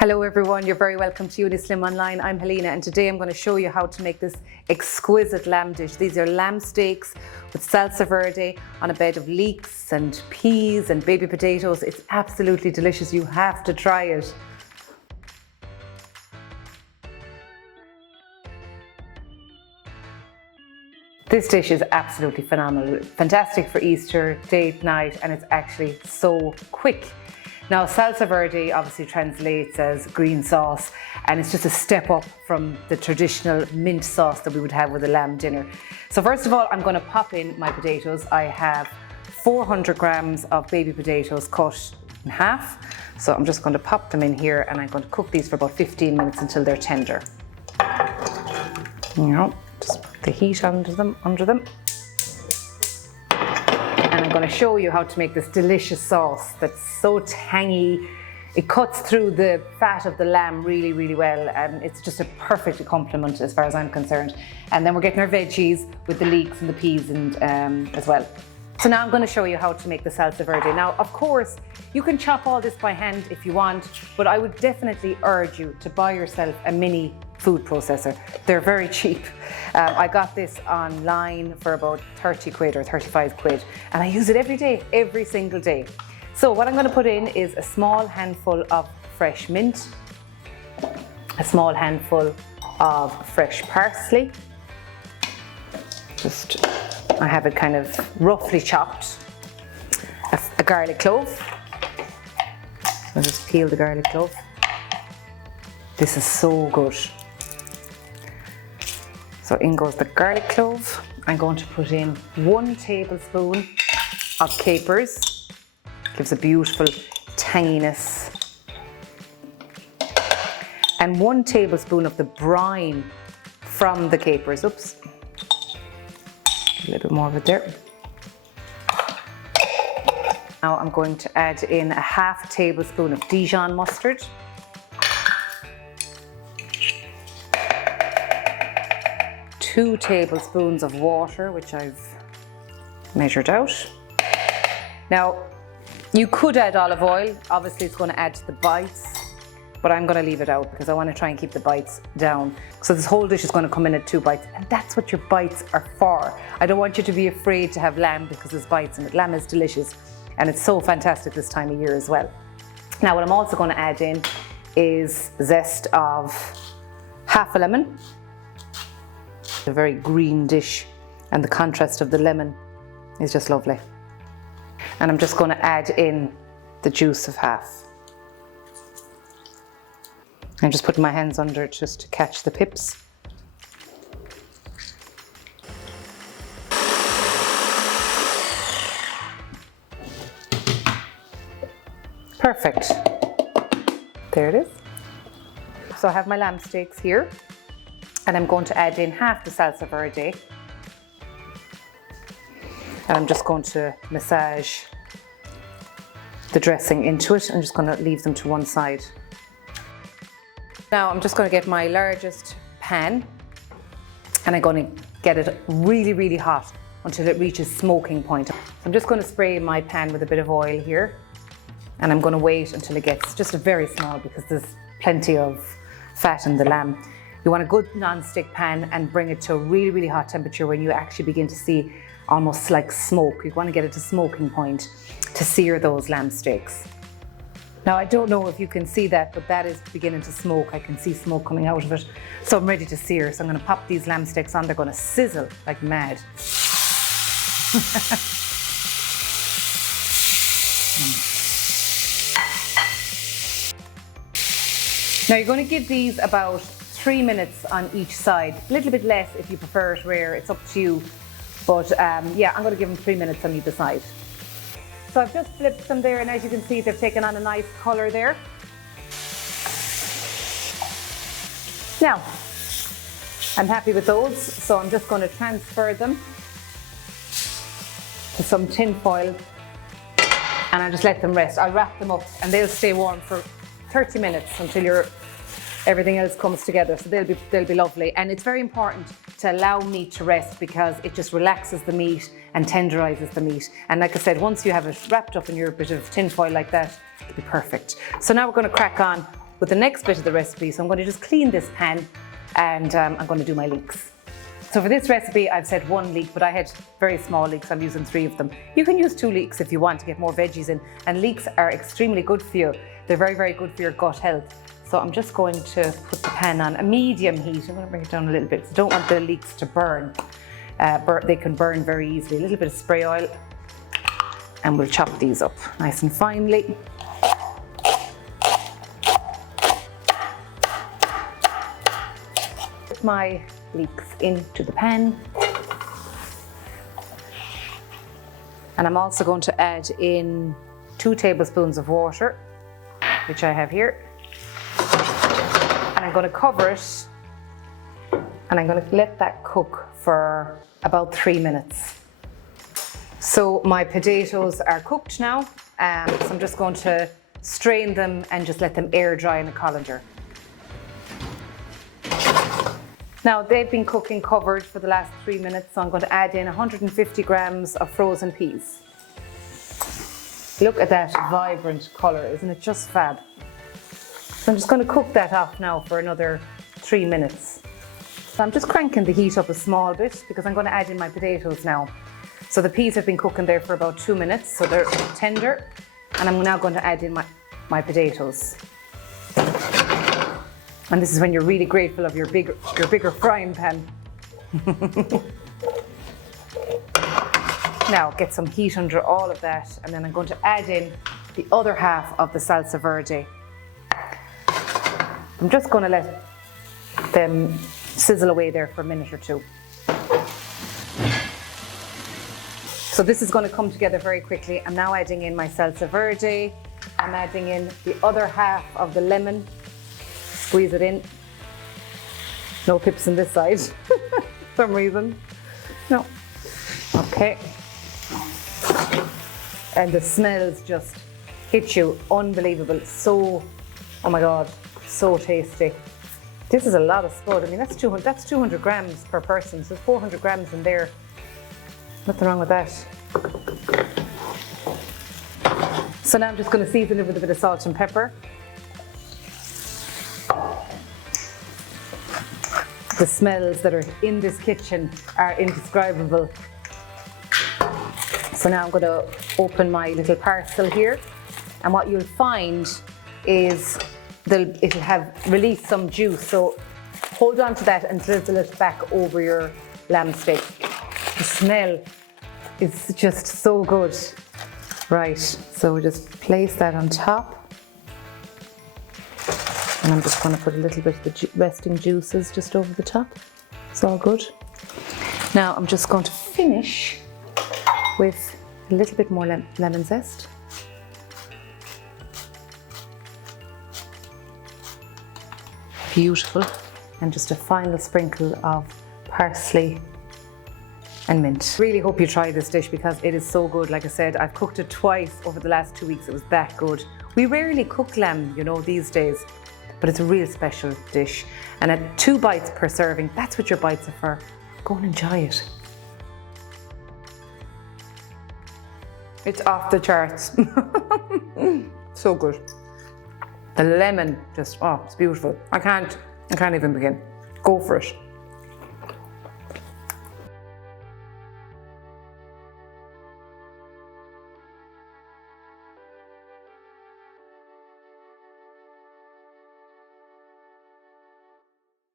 Hello everyone, you're very welcome to Unislim Online. I'm Helena and today I'm going to show you how to make this exquisite lamb dish. These are lamb steaks with salsa verde on a bed of leeks and peas and baby potatoes. It's absolutely delicious. You have to try it. This dish is absolutely phenomenal. Fantastic for Easter, date night, and it's actually so quick. Now, salsa verde obviously translates as green sauce, and it's just a step up from the traditional mint sauce that we would have with a lamb dinner. So first of all, I'm going to pop in my potatoes. I have 400 grams of baby potatoes cut in half. So I'm just going to pop them in here and I'm going to cook these for about 15 minutes until they're tender. Just put the heat under them. And I'm going to show you how to make this delicious sauce that's so tangy. It cuts through the fat of the lamb really, really well, and it's just a perfect complement as far as I'm concerned. And then we're getting our veggies with the leeks and the peas and as well. So now I'm going to show you how to make the salsa verde. Now, of course, you can chop all this by hand if you want, but I would definitely urge you to buy yourself a mini food processor. They're very cheap. I got this online for about 30 quid or 35 quid, and I use it every day, every single day. So what I'm going to put in is a small handful of fresh mint, a small handful of fresh parsley. I have it kind of roughly chopped. A garlic clove. I'll just peel the garlic clove. This is so good. So in goes the garlic clove. I'm going to put in 1 tablespoon of capers. Gives a beautiful tanginess. And 1 tablespoon of the brine from the capers. Oops. A little bit more of it there. Now I'm going to add in a ½ tablespoon of Dijon mustard. 2 tablespoons of water, which I've measured out. Now, you could add olive oil. Obviously, it's going to add to the bites, but I'm going to leave it out because I want to try and keep the bites down. So this whole dish is going to come in at 2 bites, and that's what your bites are for. I don't want you to be afraid to have lamb because there's bites in it. Lamb is delicious, and it's so fantastic this time of year as well. Now, what I'm also going to add in is zest of ½ a lemon. A very green dish, and the contrast of the lemon is just lovely. And I'm just going to add in the juice of half. I'm just putting my hands under it just to catch the pips. Perfect. There it is. So I have my lamb steaks here. And I'm going to add in half the salsa verde. And I'm just going to massage the dressing into it. I'm just going to leave them to one side. Now I'm just going to get my largest pan and I'm going to get it really, really hot until it reaches smoking point. So I'm just going to spray my pan with a bit of oil here, and I'm going to wait until it gets just a very small because there's plenty of fat in the lamb. You want a good non-stick pan and bring it to a really, really hot temperature when you actually begin to see almost like smoke. You want to get it to smoking point to sear those lamb steaks. Now, I don't know if you can see that, but that is beginning to smoke. I can see smoke coming out of it. So I'm ready to sear. So I'm going to pop these lamb steaks on. They're going to sizzle like mad. Now you're going to give these about 3 minutes on each side. A little bit less if you prefer it rare, it's up to you. But yeah, I'm going to give them 3 minutes on either side. So I've just flipped them there, and as you can see, they've taken on a nice colour there. Now, I'm happy with those, so I'm just going to transfer them to some tin foil, and I'll just let them rest. I'll wrap them up and they'll stay warm for 30 minutes until everything else comes together, so they'll be lovely. And it's very important to allow meat to rest because it just relaxes the meat and tenderizes the meat. And like I said, once you have it wrapped up in your bit of tin foil like that, it'll be perfect. So now we're going to crack on with the next bit of the recipe. So I'm going to just clean this pan and I'm going to do my leeks. So for this recipe, I've said 1 leek, but I had very small leeks. I'm using 3 of them. You can use 2 leeks if you want to get more veggies in. And leeks are extremely good for you. They're very, very good for your gut health. So I'm just going to put the pan on a medium heat. I'm going to bring it down a little bit. So I don't want the leeks to burn. They can burn very easily. A little bit of spray oil. And we'll chop these up nice and finely. Put my leeks into the pan. And I'm also going to add in 2 tablespoons of water, which I have here. And I'm going to cover it and I'm going to let that cook for about 3 minutes. So my potatoes are cooked now, so I'm just going to strain them and just let them air dry in a colander. Now they've been cooking covered for the last 3 minutes, so I'm going to add in 150 grams of frozen peas. Look at that vibrant colour, isn't it just fab? So I'm just going to cook that off now for another 3 minutes. So I'm just cranking the heat up a small bit because I'm going to add in my potatoes now. So the peas have been cooking there for about 2 minutes, so they're tender. And I'm now going to add in my potatoes. And this is when you're really grateful of your bigger frying pan. Now get some heat under all of that, and then I'm going to add in the other half of the salsa verde. I'm just going to let them sizzle away there for a minute or 2. So this is going to come together very quickly. I'm now adding in my salsa verde. I'm adding in the other half of the lemon. Squeeze it in. No pips on this side for some reason. No. Okay. And the smells just hit you. Unbelievable. So, oh my God, so tasty. This is a lot of spud. I mean, that's 200 grams per person. So 400 grams in there. Nothing wrong with that. So now I'm just going to season it with a bit of salt and pepper. The smells that are in this kitchen are indescribable. So now I'm going to open my little parcel here, and what you'll find is it'll have released some juice, so hold on to that and drizzle it back over your lamb steak. The smell is just so good. Right, so we'll just place that on top. And I'm just going to put a little bit of the resting juices just over the top. It's all good. Now I'm just going to finish with a little bit more lemon zest. Beautiful. And just a final sprinkle of parsley and mint. Really hope you try this dish because it is so good. Like I said, I've cooked it twice over the last 2 weeks. It was that good. We rarely cook lamb, you know, these days, but it's a real special dish. And at 2 bites per serving, that's what your bites are for. Go and enjoy it. It's off the charts. So good. The lemon just, oh, it's beautiful. I can't even begin. Go for it.